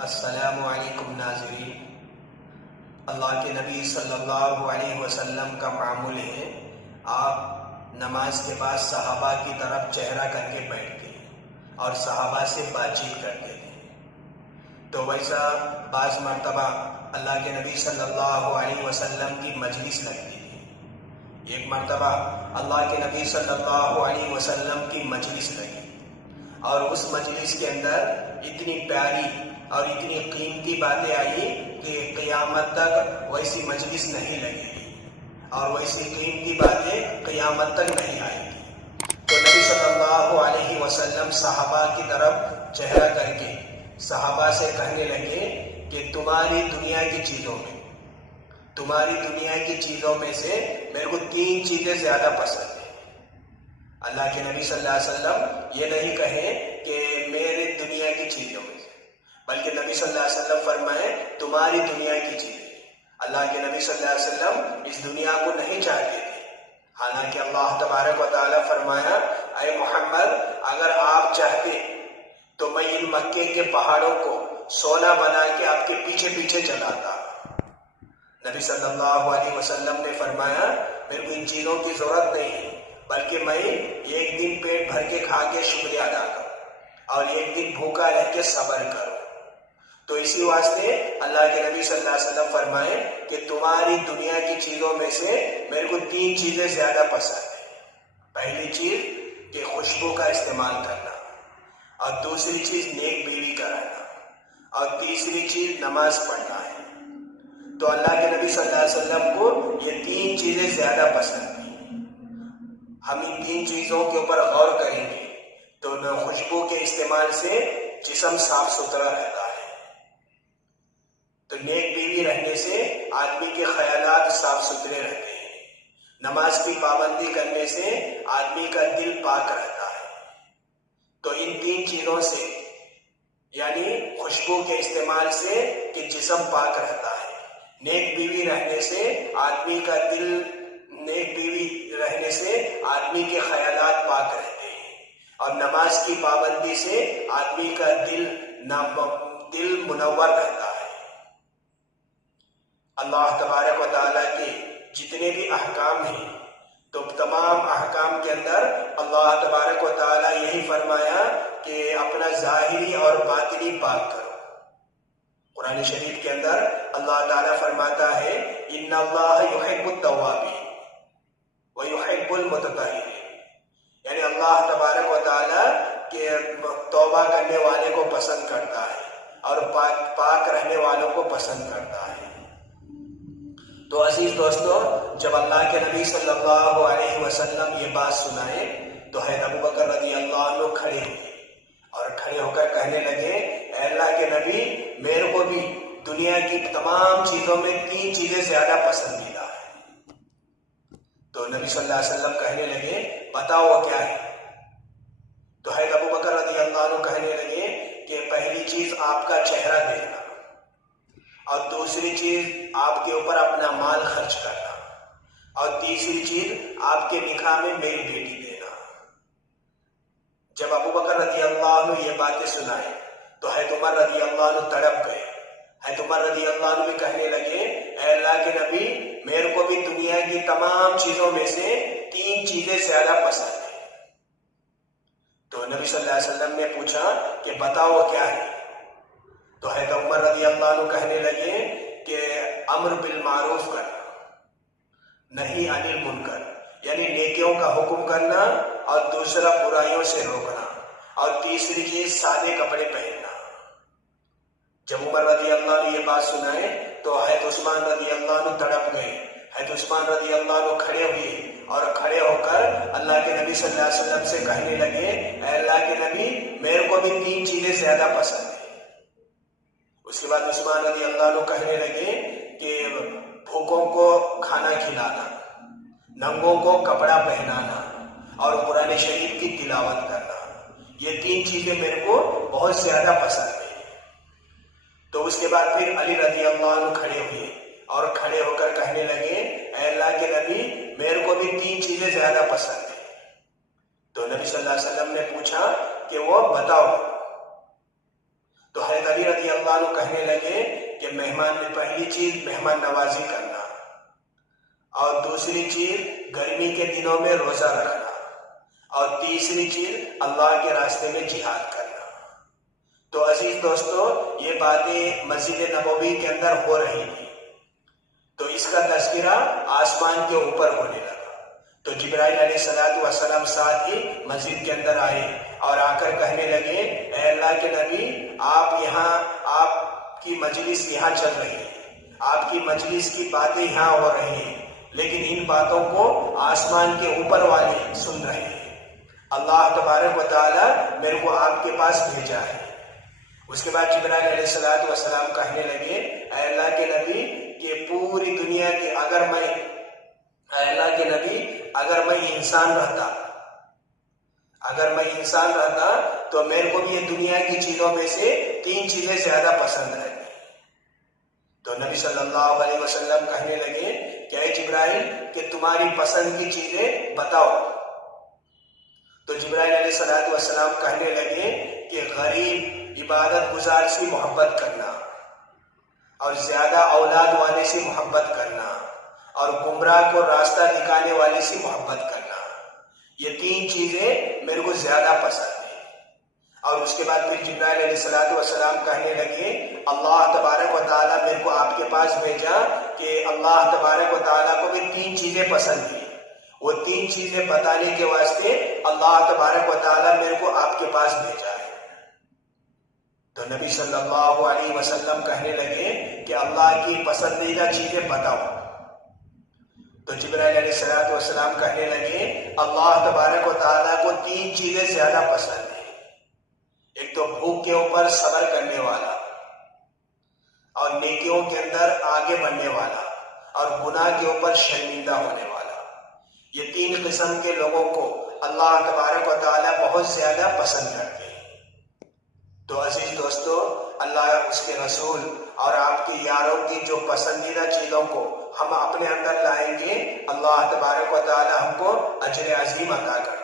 السلام علیکم ناظرین۔ اللہ کے نبی صلی اللہ علیہ وسلم کا معمول ہے، آپ نماز کے بعد صحابہ کی طرف چہرہ کر کے بیٹھتے اور صحابہ سے بات چیت کرتے تھے۔ تو ویسا بعض مرتبہ اللہ کے نبی صلی اللہ علیہ وسلم کی مجلس لگتی تھی۔ ایک مرتبہ اللہ کے نبی صلی اللہ علیہ وسلم کی مجلس لگی اور اس مجلس کے اندر اتنی پیاری اور اتنی قیمتی باتیں آئی کہ قیامت تک ویسی مجلس نہیں لگے گی اور ویسی قیمتی باتیں قیامت تک نہیں آئیں گی۔ تو نبی صلی اللہ علیہ وسلم صحابہ کی طرف چہرہ کر کے صحابہ سے کہنے لگے کہ تمہاری دنیا کی چیزوں میں سے میرے کو 3 چیزیں زیادہ پسند ہیں۔ اللہ کے نبی صلی اللہ علیہ وسلم یہ نہیں کہیں کہ میرے دنیا کی چیزوں میں سے، بلکہ نبی صلی اللہ علیہ وسلم فرمائے تمہاری دنیا کی چیزیں۔ اللہ کے نبی صلی اللہ علیہ وسلم اس دنیا کو نہیں چاہتے تھے، حالانکہ اللہ تبارک و تعالیٰ فرمایا اے محمد اگر آپ چاہتے تو میں ان مکے کے پہاڑوں کو سونا بنا کے آپ کے پیچھے پیچھے چلاتا۔ نبی صلی اللہ علیہ وسلم نے فرمایا میرے کو ان چیزوں کی ضرورت نہیں ہے، بلکہ میں ایک دن پیٹ بھر کے کھا کے شکریہ ادا کروں اور ایک دن بھوکا رہ کے صبر کروں۔ تو اسی واسطے اللہ کے نبی صلی اللہ علیہ وسلم فرمائے کہ تمہاری دنیا کی چیزوں میں سے میرے کو 3 چیزیں زیادہ پسند ہیں۔ پہلی چیز کہ خوشبو کا استعمال کرنا، اور دوسری چیز نیک بیوی کا رہنا، اور تیسری چیز نماز پڑھنا ہے۔ تو اللہ کے نبی صلی اللہ علیہ وسلم کو یہ 3 چیزیں زیادہ پسند تھیں۔ ہم ان 3 چیزوں کے اوپر غور کریں گے تو خوشبو کے استعمال سے جسم صاف ستھرا رہتا ہے، تو نیک بیوی رہنے سے آدمی کے خیالات صاف ستھرے رہتے ہیں، نماز کی پابندی کرنے سے آدمی کا دل پاک رہتا ہے۔ تو ان 3 چیزوں سے یعنی خوشبو کے استعمال سے کہ جسم پاک رہتا ہے، نیک بیوی رہنے سے آدمی کے خیالات پاک رہتے ہیں، اور نماز کی پابندی سے آدمی کا دل منور رہتا ہے۔ اللہ تبارک و تعالیٰ کے جتنے بھی احکام ہیں تو تمام احکام کے اندر اللہ تبارک و تعالیٰ یہی فرمایا کہ اپنا ظاہری اور باطنی پاک کرو۔ قرآن شریف کے اندر اللہ تعالیٰ فرماتا ہے ان اللہ یحب التوابین ویحب المتطہرین، یعنی اللہ تبارک و تعالیٰ کے توبہ کرنے والے کو پسند کرتا ہے اور پاک رہنے والوں کو پسند کرتا ہے۔ تو عزیز دوستو، جب اللہ کے نبی صلی اللہ علیہ وسلم یہ بات سنائے تو حضرت ابوبکر رضی اللہ عنہ کھڑے ہوئے اور کھڑے ہو کر کہنے لگے اے اللہ کے نبی میرے کو بھی دنیا کی تمام چیزوں میں 3 چیزیں زیادہ پسندیدہ ہیں۔ تو نبی صلی اللہ علیہ وسلم کہنے لگے بتاؤ وہ کیا ہے؟ تو حضرت ابوبکر رضی اللہ عنہ کہنے لگے کہ پہلی چیز آپ کا چہرہ دیکھنا، اور دوسری چیز آپ کے اوپر اپنا مال خرچ کرنا، اور تیسری چیز آپ کے نکاح میں میری بیٹی دینا۔ جب ابوبکر رضی اللہ عنہ یہ باتیں سنائے تو حضرت عمر رضی اللہ عنہ تڑپ گئے۔ حضرت عمر رضی اللہ عنہ بھی کہنے لگے اے اللہ کے نبی میرے کو بھی دنیا کی تمام چیزوں میں سے 3 چیزیں زیادہ پسند ہیں۔ تو نبی صلی اللہ علیہ وسلم نے پوچھا کہ بتاؤ وہ کیا ہے؟ تو حضرت عمر رضی اللہ عنہ کہنے لگے کہ امر بالمعروف کرنا، نہی عن المنکر، یعنی نیکیوں کا حکم کرنا اور دوسرا برائیوں سے روکنا، اور تیسری چیز سادے کپڑے پہننا۔ جب عمر رضی اللہ عنہ یہ بات سنائے تو حضرت عثمان رضی اللہ عنہ تڑپ گئے۔ حضرت عثمان رضی اللہ عنہ کھڑے ہوئے اور کھڑے ہو کر اللہ کے نبی صلی اللہ علیہ وسلم سے کہنے لگے اے اللہ کے نبی میرے کو بھی 3 چیزیں زیادہ پسند ہیں۔ اس کے بعد عثمان رضی اللہ عنہ کہنے لگے کہ بھوکوں کو کھانا کھلانا، ننگوں کو کپڑا پہنانا، اور قرآن شریف کی تلاوت کرنا، یہ 3 چیزیں میرے کو بہت زیادہ پسند ہیں۔ تو اس کے بعد پھر علی رضی اللہ عنہ کھڑے ہوئے اور کھڑے ہو کر کہنے لگے اے اللہ کے نبی میرے کو بھی 3 چیزیں زیادہ پسند ہیں۔ تو نبی صلی اللہ علیہ وسلم نے پوچھا کہ وہ بتاؤ۔ تو حضرت علی رضی اللہ عنہ کہنے لگے کہ مہمان میں پہلی چیز مہمان نوازی کرنا، اور دوسری چیز گرمی کے دنوں میں روزہ رکھنا، اور تیسری چیز اللہ کے راستے میں جہاد کرنا۔ تو عزیز دوستو، یہ باتیں مسجد نبوی کے اندر ہو رہی تھی، تو اس کا تذکرہ آسمان کے اوپر ہونے لگا۔ تو جبرائیل علیہ السلام ساتھ ہی مسجد کے اندر آئے اور آ کر کہنے لگے، اے اللہ کے نبی، آپ کی مجلس یہاں چل رہی ہے، آپ کی مجلس کی باتیں یہاں ہو رہی ہیں، لیکن ان باتوں کو آسمان کے اوپر والے سن رہے ہیں۔ اللہ تبارک و تعالیٰ میرے کو آپ کے پاس بھیجا ہے۔ اس کے بعد جبرائیل علیہ السلام کہنے لگے، اے اللہ کے نبی، کہ پوری دنیا کی اگر میں انسان رہتا تو میرے کو بھی یہ دنیا کی چیزوں میں سے 3 چیزیں زیادہ پسند ہیں۔ تو نبی صلی اللہ علیہ وسلم کہنے لگے کہ اے جبرائیل، کہ تمہاری پسند کی چیزیں بتاؤ۔ تو جبرائیل علیہ السلام کہنے لگے کہ غریب عبادت گزار سے محبت کرنا، اور زیادہ اولاد والے سے محبت کرنا، اور گمراہ کو راستہ دکھانے والے سے محبت کرنا، یہ 3 چیزیں میرے کو زیادہ پسند ہیں۔ اور اس کے بعد پھر جبرائیل علیہ السلام کہنے لگے، اللہ تبارک و تعالیٰ میرے کو آپ کے پاس بھیجا کہ اللہ تبارک و تعالیٰ کو بھی 3 چیزیں پسند ہیں، وہ 3 چیزیں بتانے کے واسطے اللہ تبارک و تعالیٰ میرے کو آپ کے پاس بھیجا ہے۔ تو نبی صلی اللہ علیہ وسلم کہنے لگے کہ اللہ کی پسندیدہ چیزیں بتاؤ۔ تو جبرائیل علیہ السلام کہنے لگے، اللہ تبارک و تعالیٰ کو 3 چیزیں زیادہ پسند ہیں۔ ایک تو بھوک کے اوپر صبر کرنے والا، اور نیکیوں کے اندر آگے بڑھنے والا، اور گناہ کے اوپر شرمندہ ہونے والا۔ یہ 3 قسم کے لوگوں کو اللہ تبارک و تعالیٰ بہت زیادہ پسند کرتے ہیں۔ تو عزیز دوستو، اللہ اس کے رسول اور آپ کے یاروں کی جو پسندیدہ چیزوں کو ہم اپنے اندر لائیں گے، اللہ تبارک و تعالیٰ ہم کو اجر عظیم عطا کرے۔